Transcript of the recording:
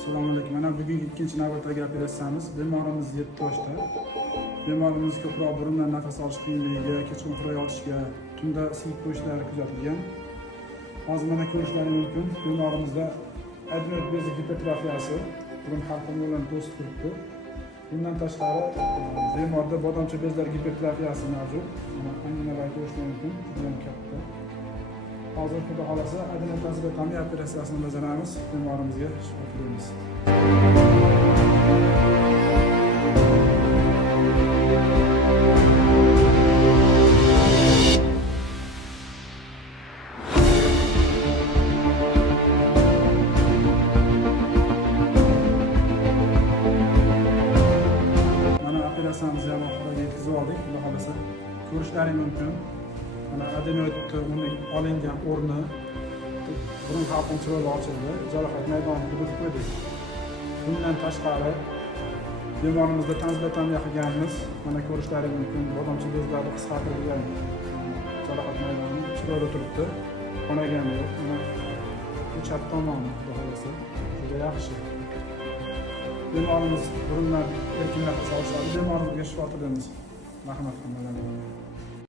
Assalomu alaykum. Mana bugungi ikkinchi navbatdagi operatsiyamiz. Bemorimiz 7 yoshda. Bemorimiz ko'proq burundan nafas olish qiyinligiga, kechqurun uxlay olishga, tunda siyib qo'yishlari kuzatilgan. Hozir mana ko'rishlaringiz mumkin. Bemorimizda adenoid bezi gipertrofiyasi, burun halqa yo'lini to'sib turibdi. Bundan tashqari bemorda bodomcha bezlar gipertrofiyasi mavjud. Mana anginalarni ko'rishlaringiz mumkin. Juda katta. Hozir xudo xolasa adenotomografiya operatsiyasini bajaramiz. Bemorimizga shifo tilaymiz. Mana operatsiyamizni ham oxiriga yetkazib oldik. Xudo xolasa ko'rishlaringiz mumkin. Mana adenoid uning olingan o'rni burun halqum chiroyli ochildi, jarohat maydonini hudud qo'ydik. Bundan tashqari bemorimizda transplantatsiya qilganmiz. Mana ko'rishlaringiz mumkin, bodomcha bezlarni qisqartirilgan jarohat maydoni chiroyli turibdi. Qonagani yo'q. Mana bu chap tomoni xudo xolasa juda yaxshi. Bemorimiz burundan erkin nafas olishadi. Bemorimizga shifo tilaymiz. Rahmat hammalarga.